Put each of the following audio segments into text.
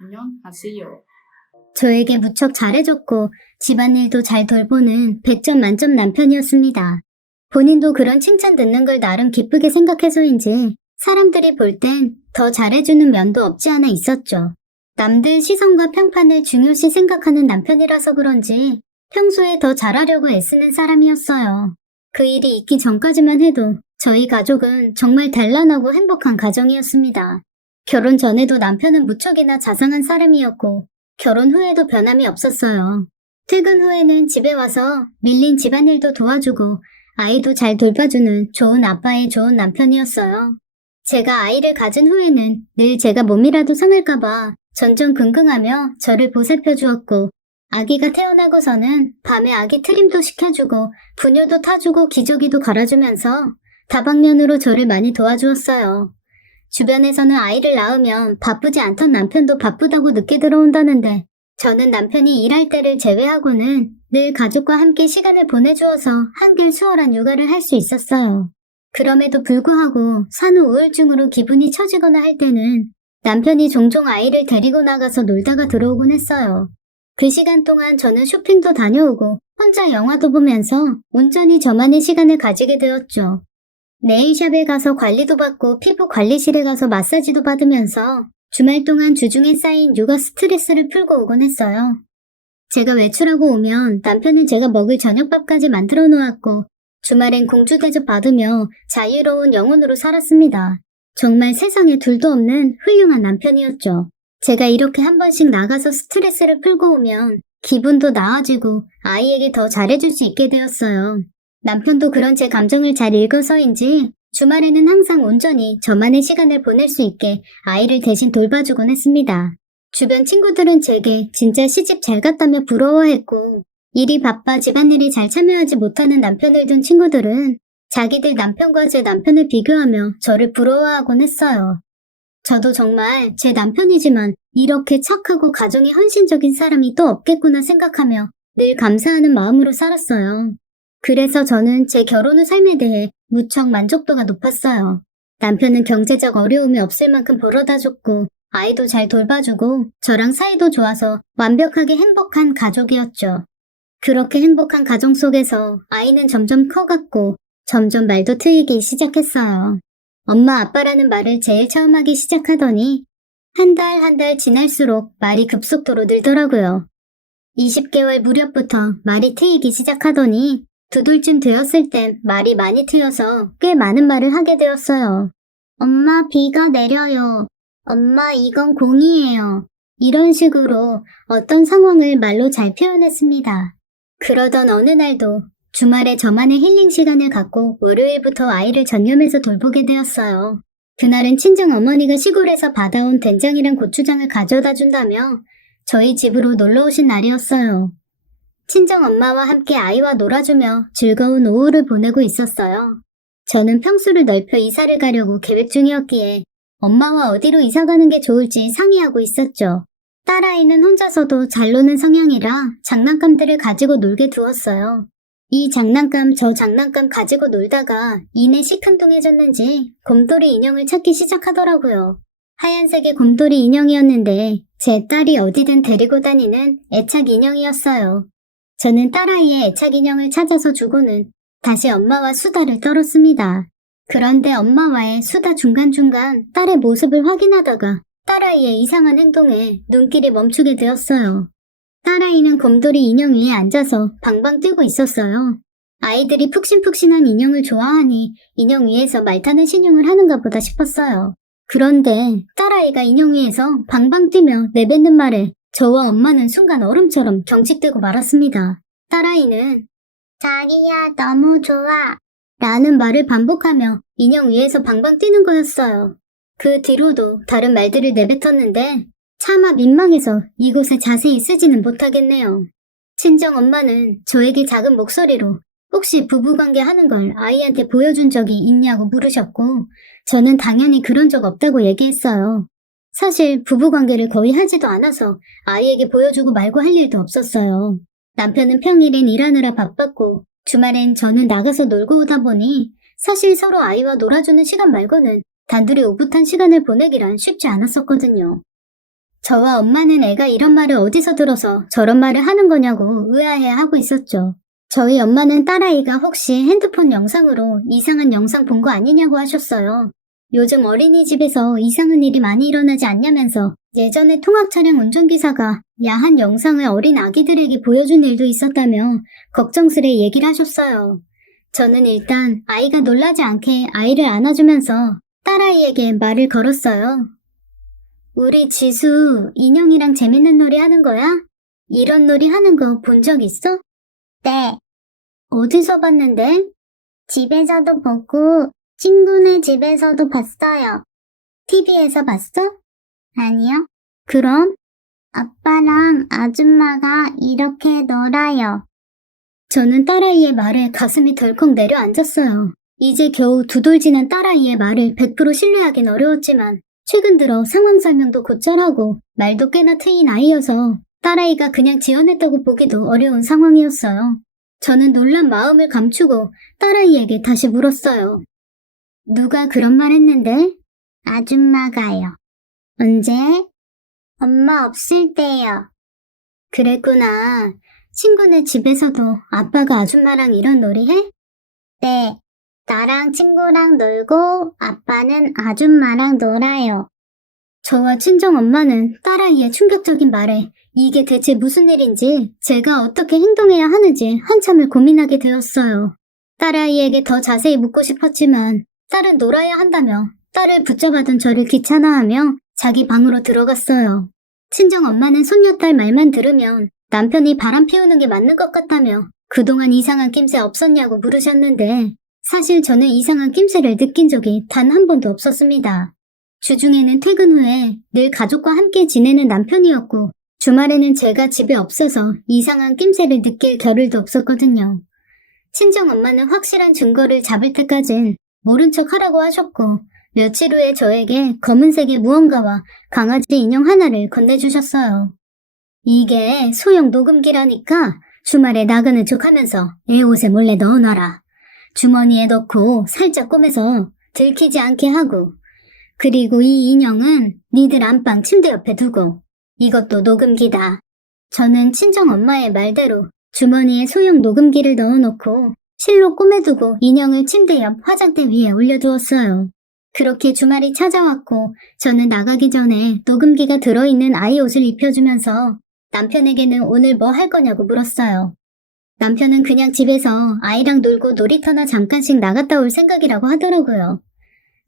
안녕하세요. 저에게 무척 잘해줬고 집안일도 잘 돌보는 100점 만점 남편이었습니다. 본인도 그런 칭찬 듣는 걸 나름 기쁘게 생각해서인지 사람들이 볼 땐 더 잘해주는 면도 없지 않아 있었죠. 남들 시선과 평판을 중요시 생각하는 남편이라서 그런지 평소에 더 잘하려고 애쓰는 사람이었어요. 그 일이 있기 전까지만 해도 저희 가족은 정말 단란하고 행복한 가정이었습니다. 결혼 전에도 남편은 무척이나 자상한 사람이었고 결혼 후에도 변함이 없었어요. 퇴근 후에는 집에 와서 밀린 집안일도 도와주고 아이도 잘 돌봐주는 좋은 아빠의 좋은 남편이었어요. 제가 아이를 가진 후에는 늘 제가 몸이라도 상할까봐 전전긍긍하며 저를 보살펴 주었고 아기가 태어나고서는 밤에 아기 트림도 시켜주고 분유도 타주고 기저귀도 갈아주면서 다방면으로 저를 많이 도와주었어요. 주변에서는 아이를 낳으면 바쁘지 않던 남편도 바쁘다고 늦게 들어온다는데 저는 남편이 일할 때를 제외하고는 늘 가족과 함께 시간을 보내주어서 한결 수월한 육아를 할 수 있었어요. 그럼에도 불구하고 산후 우울증으로 기분이 처지거나 할 때는 남편이 종종 아이를 데리고 나가서 놀다가 들어오곤 했어요. 그 시간 동안 저는 쇼핑도 다녀오고 혼자 영화도 보면서 온전히 저만의 시간을 가지게 되었죠. 네일샵에 가서 관리도 받고 피부 관리실에 가서 마사지도 받으면서 주말 동안 주중에 쌓인 육아 스트레스를 풀고 오곤 했어요. 제가 외출하고 오면 남편은 제가 먹을 저녁밥까지 만들어 놓았고 주말엔 공주 대접 받으며 자유로운 영혼으로 살았습니다. 정말 세상에 둘도 없는 훌륭한 남편이었죠. 제가 이렇게 한 번씩 나가서 스트레스를 풀고 오면 기분도 나아지고 아이에게 더 잘해줄 수 있게 되었어요. 남편도 그런 제 감정을 잘 읽어서인지 주말에는 항상 온전히 저만의 시간을 보낼 수 있게 아이를 대신 돌봐주곤 했습니다. 주변 친구들은 제게 진짜 시집 잘 갔다며 부러워했고 일이 바빠 집안일이 잘 참여하지 못하는 남편을 둔 친구들은 자기들 남편과 제 남편을 비교하며 저를 부러워하곤 했어요. 저도 정말 제 남편이지만 이렇게 착하고 가정에 헌신적인 사람이 또 없겠구나 생각하며 늘 감사하는 마음으로 살았어요. 그래서 저는 제 결혼 후 삶에 대해 무척 만족도가 높았어요. 남편은 경제적 어려움이 없을 만큼 벌어다 줬고 아이도 잘 돌봐주고 저랑 사이도 좋아서 완벽하게 행복한 가족이었죠. 그렇게 행복한 가정 속에서 아이는 점점 커갔고 점점 말도 트이기 시작했어요. 엄마 아빠라는 말을 제일 처음 하기 시작하더니 한 달 지날수록 말이 급속도로 늘더라고요. 20개월 무렵부터 말이 트이기 시작하더니 2돌쯤 되었을 땐 말이 많이 트여서 꽤 많은 말을 하게 되었어요. 엄마 비가 내려요. 엄마 이건 공이에요. 이런 식으로 어떤 상황을 말로 잘 표현했습니다. 그러던 어느 날도 주말에 저만의 힐링 시간을 갖고 월요일부터 아이를 전념해서 돌보게 되었어요. 그날은 친정 어머니가 시골에서 받아온 된장이랑 고추장을 가져다 준다며 저희 집으로 놀러 오신 날이었어요. 친정 엄마와 함께 아이와 놀아주며 즐거운 오후를 보내고 있었어요. 저는 평수를 넓혀 이사를 가려고 계획 중이었기에 엄마와 어디로 이사 가는 게 좋을지 상의하고 있었죠. 딸아이는 혼자서도 잘 노는 성향이라 장난감들을 가지고 놀게 두었어요. 이 장난감 저 장난감 가지고 놀다가 이내 시큰둥해졌는지 곰돌이 인형을 찾기 시작하더라고요. 하얀색의 곰돌이 인형이었는데 제 딸이 어디든 데리고 다니는 애착 인형이었어요. 저는 딸아이의 애착 인형을 찾아서 주고는 다시 엄마와 수다를 떨었습니다. 그런데 엄마와의 수다 중간중간 딸의 모습을 확인하다가 딸아이의 이상한 행동에 눈길이 멈추게 되었어요. 딸아이는 곰돌이 인형 위에 앉아서 방방 뛰고 있었어요. 아이들이 푹신푹신한 인형을 좋아하니 인형 위에서 말 타는 신용을 하는가 보다 싶었어요. 그런데 딸아이가 인형 위에서 방방 뛰며 내뱉는 말에 저와 엄마는 순간 얼음처럼 경직되고 말았습니다. 딸아이는 자기야 너무 좋아 라는 말을 반복하며 인형 위에서 방방 뛰는 거였어요. 그 뒤로도 다른 말들을 내뱉었는데 차마 민망해서 이곳에 자세히 쓰지는 못하겠네요. 친정 엄마는 저에게 작은 목소리로 혹시 부부관계 하는 걸 아이한테 보여준 적이 있냐고 물으셨고 저는 당연히 그런 적 없다고 얘기했어요. 사실 부부관계를 거의 하지도 않아서 아이에게 보여주고 말고 할 일도 없었어요. 남편은 평일엔 일하느라 바빴고 주말엔 저는 나가서 놀고 오다 보니 사실 서로 아이와 놀아주는 시간 말고는 단둘이 오붓한 시간을 보내기란 쉽지 않았었거든요. 저와 엄마는 애가 이런 말을 어디서 들어서 저런 말을 하는 거냐고 의아해하고 있었죠. 저희 엄마는 딸아이가 혹시 핸드폰 영상으로 이상한 영상 본 거 아니냐고 하셨어요. 요즘 어린이집에서 이상한 일이 많이 일어나지 않냐면서 예전에 통학 차량 운전기사가 야한 영상을 어린 아기들에게 보여준 일도 있었다며 걱정스레 얘기를 하셨어요. 저는 일단 아이가 놀라지 않게 아이를 안아주면서 딸아이에게 말을 걸었어요. 우리 지수 인형이랑 재밌는 놀이 하는 거야? 이런 놀이 하는 거 본 적 있어? 네. 어디서 봤는데? 집에서도 보고 친구네 집에서도 봤어요. TV에서 봤어? 아니요. 그럼? 아빠랑 아줌마가 이렇게 놀아요. 저는 딸아이의 말에 가슴이 덜컥 내려앉았어요. 이제 겨우 2돌 지난 딸아이의 말을 100% 신뢰하긴 어려웠지만 최근 들어 상황 설명도 곧잘하고 말도 꽤나 트인 아이여서 딸아이가 그냥 지어냈다고 보기도 어려운 상황이었어요. 저는 놀란 마음을 감추고 딸아이에게 다시 물었어요. 누가 그런 말 했는데? 아줌마가요. 언제? 엄마 없을 때요. 그랬구나. 친구네 집에서도 아빠가 아줌마랑 이런 놀이 해? 네. 나랑 친구랑 놀고 아빠는 아줌마랑 놀아요. 저와 친정엄마는 딸아이의 충격적인 말에 이게 대체 무슨 일인지 제가 어떻게 행동해야 하는지 한참을 고민하게 되었어요. 딸아이에게 더 자세히 묻고 싶었지만 딸은 놀아야 한다며 딸을 붙잡아둔 저를 귀찮아하며 자기 방으로 들어갔어요. 친정엄마는 손녀딸 말만 들으면 남편이 바람 피우는 게 맞는 것 같다며 그동안 이상한 낌새 없었냐고 물으셨는데 사실 저는 이상한 낌새를 느낀 적이 단 한 번도 없었습니다. 주중에는 퇴근 후에 늘 가족과 함께 지내는 남편이었고 주말에는 제가 집에 없어서 이상한 낌새를 느낄 겨를도 없었거든요. 친정엄마는 확실한 증거를 잡을 때까진 모른 척 하라고 하셨고 며칠 후에 저에게 검은색의 무언가와 강아지 인형 하나를 건네주셨어요. 이게 소형 녹음기라니까 주말에 나가는 척하면서 애 옷에 몰래 넣어놔라. 주머니에 넣고 살짝 꼬매서 들키지 않게 하고 그리고 이 인형은 니들 안방 침대 옆에 두고 이것도 녹음기다. 저는 친정엄마의 말대로 주머니에 소형 녹음기를 넣어놓고 실로 꼬매두고 인형을 침대 옆 화장대 위에 올려두었어요. 그렇게 주말이 찾아왔고 저는 나가기 전에 녹음기가 들어있는 아이 옷을 입혀주면서 남편에게는 오늘 뭐 할 거냐고 물었어요. 남편은 그냥 집에서 아이랑 놀고 놀이터나 잠깐씩 나갔다 올 생각이라고 하더라고요.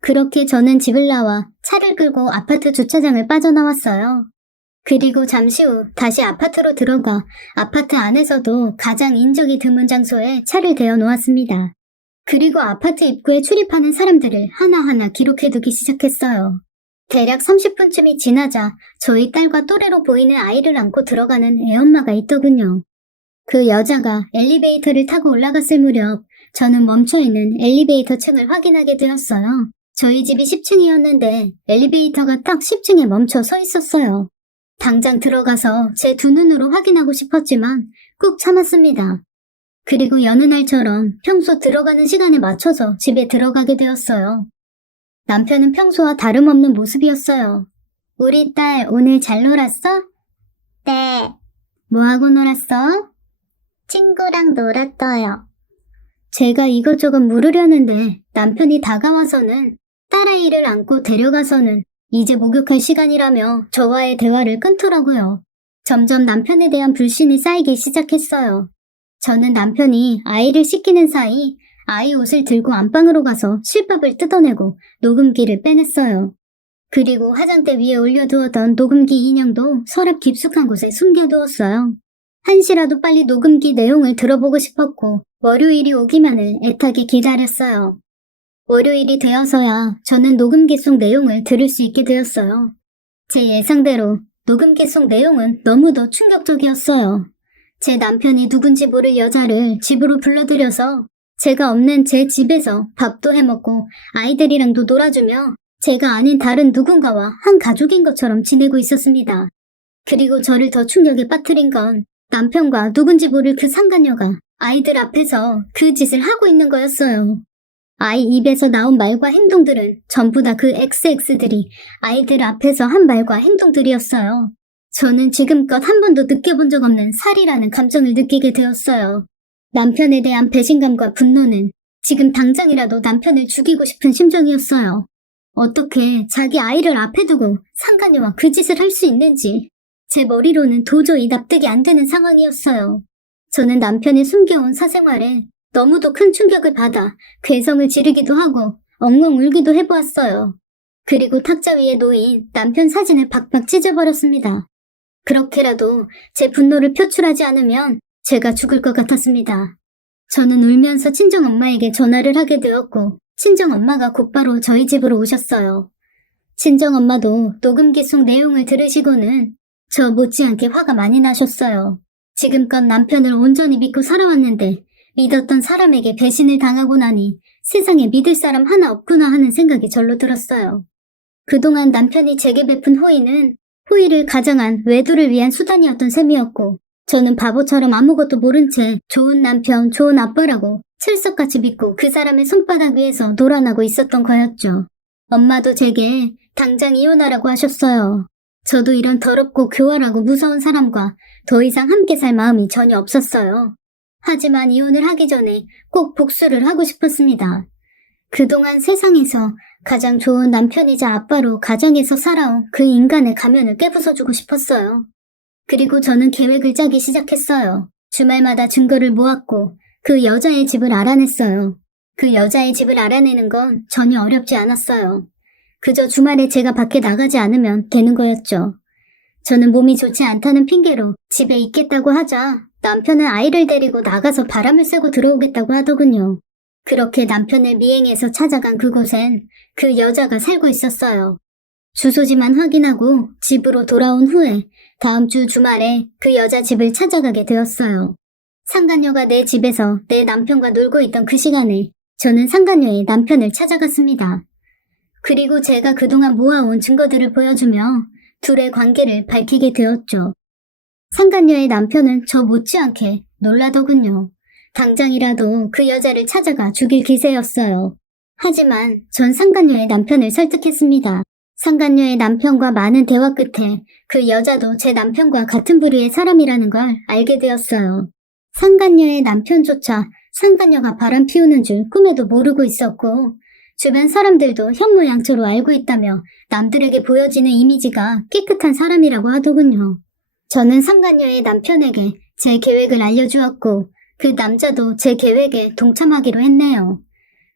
그렇게 저는 집을 나와 차를 끌고 아파트 주차장을 빠져나왔어요. 그리고 잠시 후 다시 아파트로 들어가 아파트 안에서도 가장 인적이 드문 장소에 차를 대어 놓았습니다. 그리고 아파트 입구에 출입하는 사람들을 하나하나 기록해두기 시작했어요. 대략 30분쯤이 지나자 저희 딸과 또래로 보이는 아이를 안고 들어가는 애엄마가 있더군요. 그 여자가 엘리베이터를 타고 올라갔을 무렵 저는 멈춰있는 엘리베이터 층을 확인하게 되었어요. 저희 집이 10층이었는데 엘리베이터가 딱 10층에 멈춰 서 있었어요. 당장 들어가서 제 두 눈으로 확인하고 싶었지만 꾹 참았습니다. 그리고 여느 날처럼 평소 들어가는 시간에 맞춰서 집에 들어가게 되었어요. 남편은 평소와 다름없는 모습이었어요. 우리 딸 오늘 잘 놀았어? 네. 뭐하고 놀았어? 친구랑 놀았어요. 제가 이것저것 물으려는데 남편이 다가와서는 딸아이를 안고 데려가서는 이제 목욕할 시간이라며 저와의 대화를 끊더라고요. 점점 남편에 대한 불신이 쌓이기 시작했어요. 저는 남편이 아이를 씻기는 사이 아이 옷을 들고 안방으로 가서 실밥을 뜯어내고 녹음기를 빼냈어요. 그리고 화장대 위에 올려두었던 녹음기 인형도 서랍 깊숙한 곳에 숨겨두었어요. 한시라도 빨리 녹음기 내용을 들어보고 싶었고 월요일이 오기만을 애타게 기다렸어요. 월요일이 되어서야 저는 녹음기 속 내용을 들을 수 있게 되었어요. 제 예상대로 녹음기 속 내용은 너무도 충격적이었어요. 제 남편이 누군지 모를 여자를 집으로 불러들여서 제가 없는 제 집에서 밥도 해먹고 아이들이랑도 놀아주며 제가 아닌 다른 누군가와 한 가족인 것처럼 지내고 있었습니다. 그리고 저를 더 충격에 빠뜨린 건 남편과 누군지 모를 그 상간녀가 아이들 앞에서 그 짓을 하고 있는 거였어요. 아이 입에서 나온 말과 행동들은 전부 다 그 XX들이 아이들 앞에서 한 말과 행동들이었어요. 저는 지금껏 한 번도 느껴본 적 없는 살이라는 감정을 느끼게 되었어요. 남편에 대한 배신감과 분노는 지금 당장이라도 남편을 죽이고 싶은 심정이었어요. 어떻게 자기 아이를 앞에 두고 상간녀와 그 짓을 할 수 있는지 제 머리로는 도저히 납득이 안 되는 상황이었어요. 저는 남편의 숨겨온 사생활에 너무도 큰 충격을 받아 괴성을 지르기도 하고 엉엉 울기도 해보았어요. 그리고 탁자 위에 놓인 남편 사진을 박박 찢어버렸습니다. 그렇게라도 제 분노를 표출하지 않으면 제가 죽을 것 같았습니다. 저는 울면서 친정엄마에게 전화를 하게 되었고 친정엄마가 곧바로 저희 집으로 오셨어요. 친정엄마도 녹음기 속 내용을 들으시고는 저 못지않게 화가 많이 나셨어요. 지금껏 남편을 온전히 믿고 살아왔는데 믿었던 사람에게 배신을 당하고 나니 세상에 믿을 사람 하나 없구나 하는 생각이 절로 들었어요. 그동안 남편이 제게 베푼 호의를 가장한 외도를 위한 수단이었던 셈이었고 저는 바보처럼 아무것도 모른 채 좋은 남편, 좋은 아빠라고 철석같이 믿고 그 사람의 손바닥 위에서 놀아나고 있었던 거였죠. 엄마도 제게 당장 이혼하라고 하셨어요. 저도 이런 더럽고 교활하고 무서운 사람과 더 이상 함께 살 마음이 전혀 없었어요. 하지만 이혼을 하기 전에 꼭 복수를 하고 싶었습니다. 그동안 세상에서 가장 좋은 남편이자 아빠로 가정에서 살아온 그 인간의 가면을 깨부숴주고 싶었어요. 그리고 저는 계획을 짜기 시작했어요. 주말마다 증거를 모았고 그 여자의 집을 알아냈어요. 그 여자의 집을 알아내는 건 전혀 어렵지 않았어요. 그저 주말에 제가 밖에 나가지 않으면 되는 거였죠. 저는 몸이 좋지 않다는 핑계로 집에 있겠다고 하자 남편은 아이를 데리고 나가서 바람을 쐬고 들어오겠다고 하더군요. 그렇게 남편을 미행해서 찾아간 그곳엔 그 여자가 살고 있었어요. 주소지만 확인하고 집으로 돌아온 후에 다음 주 주말에 그 여자 집을 찾아가게 되었어요. 상간녀가 내 집에서 내 남편과 놀고 있던 그 시간에 저는 상간녀의 남편을 찾아갔습니다. 그리고 제가 그동안 모아온 증거들을 보여주며 둘의 관계를 밝히게 되었죠. 상간녀의 남편은 저 못지않게 놀라더군요. 당장이라도 그 여자를 찾아가 죽일 기세였어요. 하지만 전 상간녀의 남편을 설득했습니다. 상간녀의 남편과 많은 대화 끝에 그 여자도 제 남편과 같은 부류의 사람이라는 걸 알게 되었어요. 상간녀의 남편조차 상간녀가 바람 피우는 줄 꿈에도 모르고 있었고 주변 사람들도 현모양처로 알고 있다며 남들에게 보여지는 이미지가 깨끗한 사람이라고 하더군요. 저는 상간녀의 남편에게 제 계획을 알려주었고 그 남자도 제 계획에 동참하기로 했네요.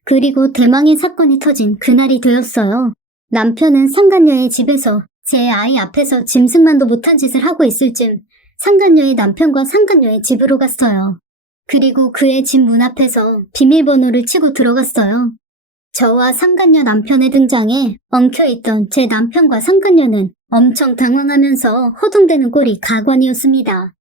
그리고 대망의 사건이 터진 그날이 되었어요. 남편은 상간녀의 집에서 제 아이 앞에서 짐승만도 못한 짓을 하고 있을 즈음 상간녀의 남편과 상간녀의 집으로 갔어요. 그리고 그의 집 문 앞에서 비밀번호를 치고 들어갔어요. 저와 상간녀 남편의 등장에 엉켜있던 제 남편과 상간녀는 엄청 당황하면서 허둥대는 꼴이 가관이었습니다.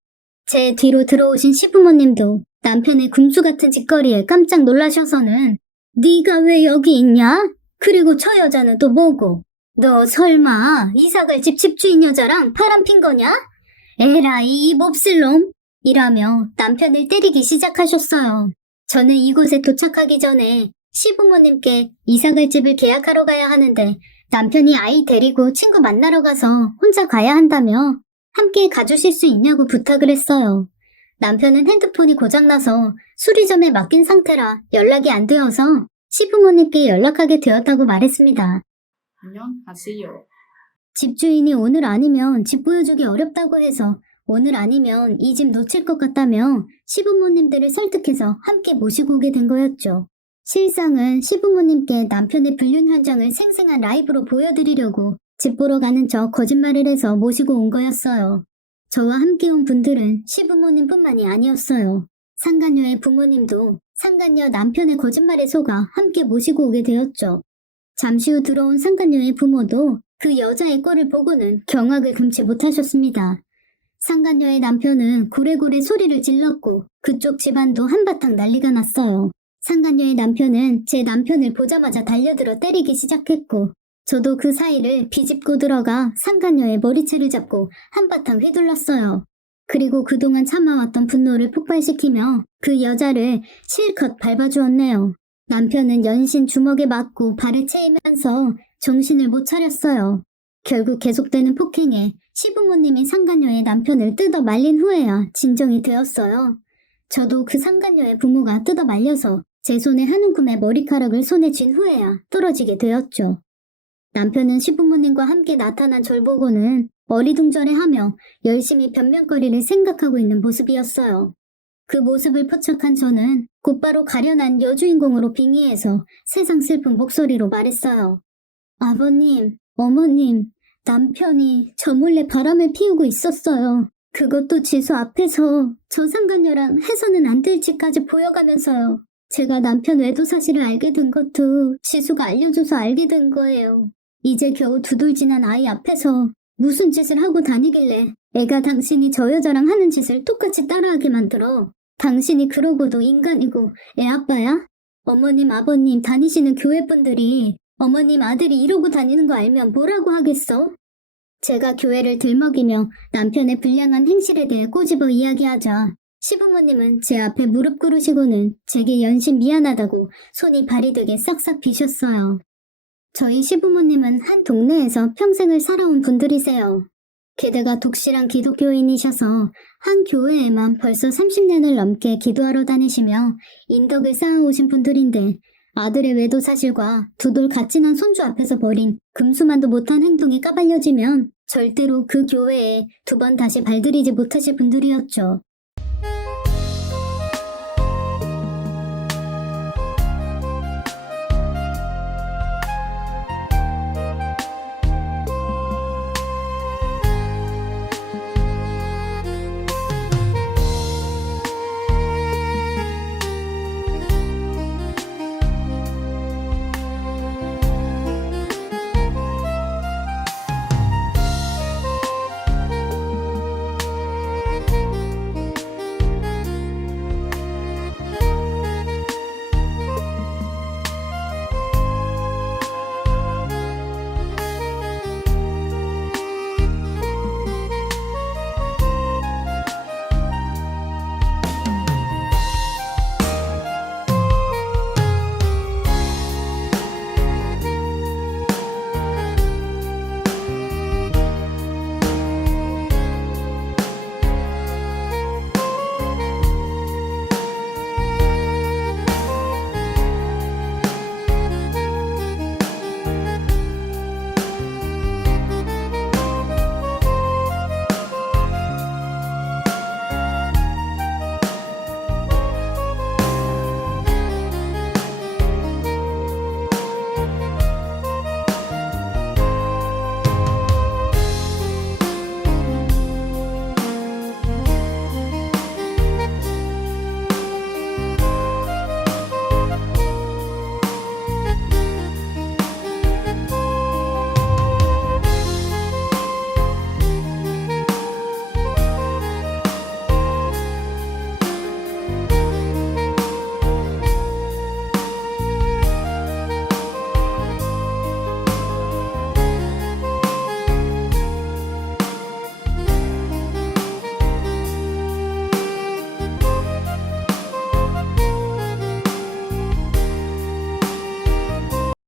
제 뒤로 들어오신 시부모님도 남편의 궁수 같은 짓거리에 깜짝 놀라셔서는 네가 왜 여기 있냐? 그리고 저 여자는 또 뭐고? 너 설마 이사갈 집 집주인 여자랑 바람핀 거냐? 에라이 이 몹쓸 놈! 이라며 남편을 때리기 시작하셨어요. 저는 이곳에 도착하기 전에 시부모님께 이사갈 집을 계약하러 가야 하는데 남편이 아이 데리고 친구 만나러 가서 혼자 가야 한다며 함께 가주실 수 있냐고 부탁을 했어요. 남편은 핸드폰이 고장나서 수리점에 맡긴 상태라 연락이 안 되어서 시부모님께 연락하게 되었다고 말했습니다. 안녕하세요. 집주인이 오늘 아니면 집 보여주기 어렵다고 해서 오늘 아니면 이 집 놓칠 것 같다며 시부모님들을 설득해서 함께 모시고 오게 된 거였죠. 실상은 시부모님께 남편의 불륜 현장을 생생한 라이브로 보여드리려고 집 보러 가는 척 거짓말을 해서 모시고 온 거였어요. 저와 함께 온 분들은 시부모님뿐만이 아니었어요. 상간녀의 부모님도 상간녀 남편의 거짓말에 속아 함께 모시고 오게 되었죠. 잠시 후 들어온 상간녀의 부모도 그 여자의 꼴을 보고는 경악을 금치 못하셨습니다. 상간녀의 남편은 고래고래 소리를 질렀고 그쪽 집안도 한바탕 난리가 났어요. 상간녀의 남편은 제 남편을 보자마자 달려들어 때리기 시작했고 저도 그 사이를 비집고 들어가 상간녀의 머리채를 잡고 한바탕 휘둘렀어요. 그리고 그동안 참아왔던 분노를 폭발시키며 그 여자를 실컷 밟아주었네요. 남편은 연신 주먹에 맞고 발에 채이면서 정신을 못 차렸어요. 결국 계속되는 폭행에 시부모님이 상간녀의 남편을 뜯어 말린 후에야 진정이 되었어요. 저도 그 상간녀의 부모가 뜯어 말려서 제 손에 한 움큼의 머리카락을 손에 쥔 후에야 떨어지게 되었죠. 남편은 시부모님과 함께 나타난 절 보고는 어리둥절해하며 열심히 변명거리를 생각하고 있는 모습이었어요. 그 모습을 포착한 저는 곧바로 가련한 여주인공으로 빙의해서 세상 슬픈 목소리로 말했어요. 아버님, 어머님, 남편이 저 몰래 바람을 피우고 있었어요. 그것도 지수 앞에서 저 상간녀랑 해서는 안 될 짓까지 보여가면서요. 제가 남편 외도 사실을 알게 된 것도 지수가 알려줘서 알게 된 거예요. 이제 겨우 2돌 지난 아이 앞에서 무슨 짓을 하고 다니길래 애가 당신이 저 여자랑 하는 짓을 똑같이 따라하게 만들어. 당신이 그러고도 인간이고 애 아빠야? 어머님, 아버님 다니시는 교회분들이 어머님 아들이 이러고 다니는 거 알면 뭐라고 하겠어? 제가 교회를 들먹이며 남편의 불량한 행실에 대해 꼬집어 이야기하자 시부모님은 제 앞에 무릎 꿇으시고는 제게 연신 미안하다고 손이 발이 되게 싹싹 비셨어요. 저희 시부모님은 한 동네에서 평생을 살아온 분들이세요. 게다가 독실한 기독교인이셔서 한 교회에만 벌써 30년을 넘게 기도하러 다니시며 인덕을 쌓아오신 분들인데 아들의 외도 사실과 2돌 갓 지난 손주 앞에서 벌인 금수만도 못한 행동이 까발려지면 절대로 그 교회에 2번 다시 발들이지 못하실 분들이었죠.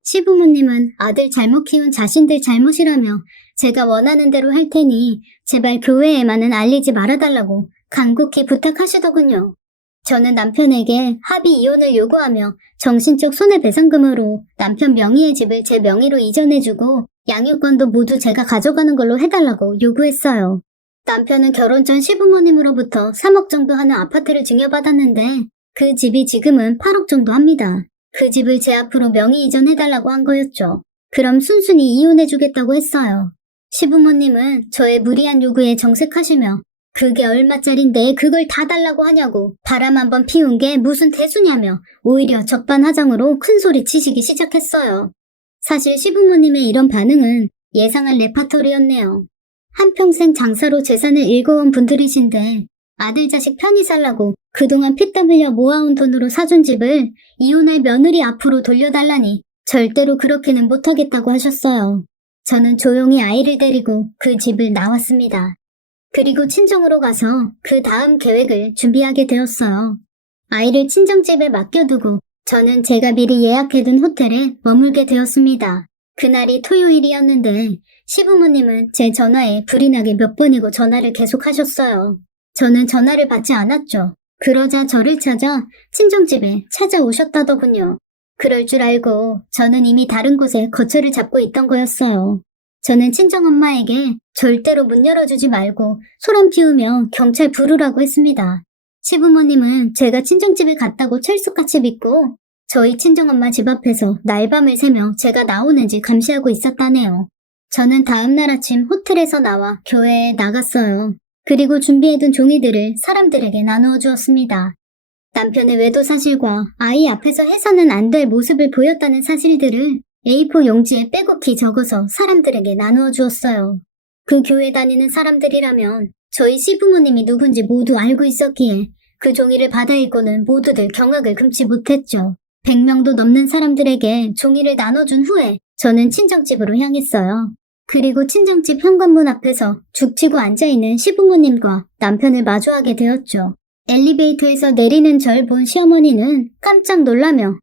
시부모님은 아들 잘못 키운 자신들 잘못이라며 제가 원하는 대로 할 테니 제발 교회에만은 알리지 말아달라고 간곡히 부탁하시더군요. 저는 남편에게 합의 이혼을 요구하며 정신적 손해배상금으로 남편 명의의 집을 제 명의로 이전해주고 양육권도 모두 제가 가져가는 걸로 해달라고 요구했어요. 남편은 결혼 전 시부모님으로부터 3억 정도 하는 아파트를 증여받았는데 그 집이 지금은 8억 정도 합니다. 그 집을 제 앞으로 명의 이전해달라고 한 거였죠. 그럼 순순히 이혼해주겠다고 했어요. 시부모님은 저의 무리한 요구에 정색하시며 그게 얼마짜린데 그걸 다 달라고 하냐고 바람 한번 피운 게 무슨 대수냐며 오히려 적반하장으로 큰소리 치시기 시작했어요. 사실 시부모님의 이런 반응은 예상할 레파토리였네요. 한평생 장사로 재산을 일궈온 분들이신데 아들 자식 편히 살라고 그동안 피땀 흘려 모아온 돈으로 사준 집을 이혼할 며느리 앞으로 돌려달라니 절대로 그렇게는 못하겠다고 하셨어요. 저는 조용히 아이를 데리고 그 집을 나왔습니다. 그리고 친정으로 가서 그 다음 계획을 준비하게 되었어요. 아이를 친정집에 맡겨두고 저는 제가 미리 예약해둔 호텔에 머물게 되었습니다. 그날이 토요일이었는데 시부모님은 제 전화에 불이 나게 몇 번이고 전화를 계속하셨어요. 저는 전화를 받지 않았죠. 그러자 저를 찾아 친정집에 찾아오셨다더군요. 그럴 줄 알고 저는 이미 다른 곳에 거처를 잡고 있던 거였어요. 저는 친정엄마에게 절대로 문 열어주지 말고 소란 피우며 경찰 부르라고 했습니다. 시부모님은 제가 친정집에 갔다고 철석같이 믿고 저희 친정엄마 집 앞에서 날밤을 새며 제가 나오는지 감시하고 있었다네요. 저는 다음날 아침 호텔에서 나와 교회에 나갔어요. 그리고 준비해둔 종이들을 사람들에게 나누어 주었습니다. 남편의 외도 사실과 아이 앞에서 해서는 안 될 모습을 보였다는 사실들을 A4 용지에 빼곡히 적어서 사람들에게 나누어 주었어요. 그 교회 다니는 사람들이라면 저희 시부모님이 누군지 모두 알고 있었기에 그 종이를 받아 읽고는 모두들 경악을 금치 못했죠. 100명도 넘는 사람들에게 종이를 나눠준 후에 저는 친정집으로 향했어요. 그리고 친정집 현관문 앞에서 죽치고 앉아있는 시부모님과 남편을 마주하게 되었죠. 엘리베이터에서 내리는 절 본 시어머니는 깜짝 놀라며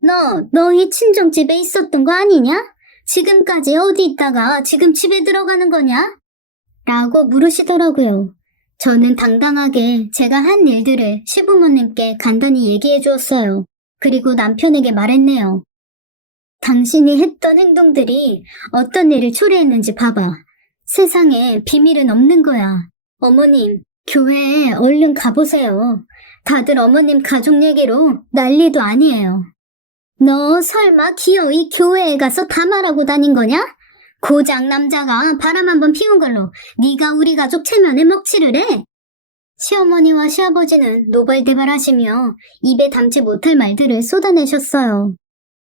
너 이 친정집에 있었던 거 아니냐? 지금까지 어디 있다가 지금 집에 들어가는 거냐? 라고 물으시더라고요. 저는 당당하게 제가 한 일들을 시부모님께 간단히 얘기해 주었어요. 그리고 남편에게 말했네요. 당신이 했던 행동들이 어떤 일을 초래했는지 봐봐. 세상에 비밀은 없는 거야. 어머님, 교회에 얼른 가보세요. 다들 어머님 가족 얘기로 난리도 아니에요. 너 설마 기어이 교회에 가서 다 말하고 다닌 거냐? 고장 남자가 바람 한번 피운 걸로 네가 우리 가족 체면에 먹칠을 해? 시어머니와 시아버지는 노발대발하시며 입에 담지 못할 말들을 쏟아내셨어요.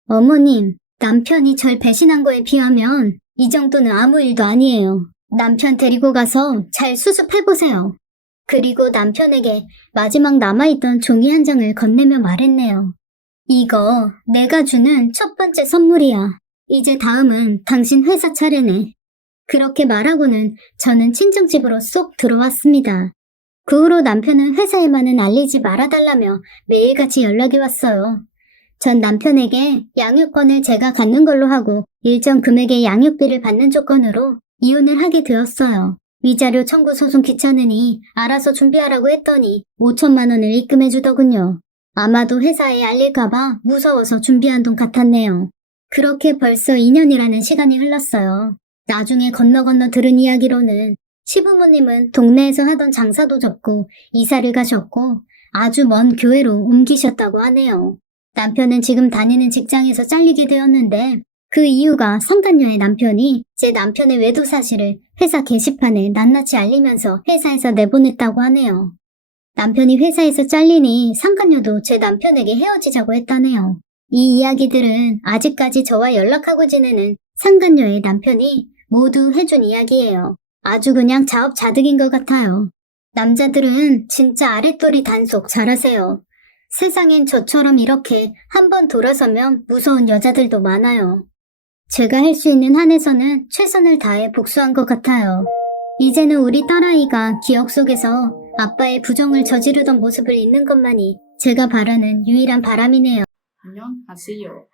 어머님, 남편이 절 배신한 거에 비하면 이 정도는 아무 일도 아니에요. 남편 데리고 가서 잘 수습해보세요. 그리고 남편에게 마지막 남아있던 종이 한 장을 건네며 말했네요. 이거 내가 주는 첫 번째 선물이야. 이제 다음은 당신 회사 차례네. 그렇게 말하고는 저는 친정집으로 쏙 들어왔습니다. 그 후로 남편은 회사에만은 알리지 말아달라며 매일같이 연락이 왔어요. 전 남편에게 양육권을 제가 갖는 걸로 하고 일정 금액의 양육비를 받는 조건으로 이혼을 하게 되었어요. 위자료 청구 소송 귀찮으니 알아서 준비하라고 했더니 5천만 원을 입금해주더군요. 아마도 회사에 알릴까봐 무서워서 준비한 돈 같았네요. 그렇게 벌써 2년이라는 시간이 흘렀어요. 나중에 건너 들은 이야기로는 시부모님은 동네에서 하던 장사도 접고 이사를 가셨고 아주 먼 교회로 옮기셨다고 하네요. 남편은 지금 다니는 직장에서 잘리게 되었는데 그 이유가 상간녀의 남편이 제 남편의 외도 사실을 회사 게시판에 낱낱이 알리면서 회사에서 내보냈다고 하네요. 남편이 회사에서 잘리니 상간녀도 제 남편에게 헤어지자고 했다네요. 이 이야기들은 아직까지 저와 연락하고 지내는 상간녀의 남편이 모두 해준 이야기예요. 아주 그냥 자업자득인 것 같아요. 남자들은 진짜 아랫도리 단속 잘하세요. 세상엔 저처럼 이렇게 한번 돌아서면 무서운 여자들도 많아요. 제가 할 수 있는 한에서는 최선을 다해 복수한 것 같아요. 이제는 우리 딸아이가 기억 속에서 아빠의 부정을 저지르던 모습을 잊는 것만이 제가 바라는 유일한 바람이네요. 안녕하세요.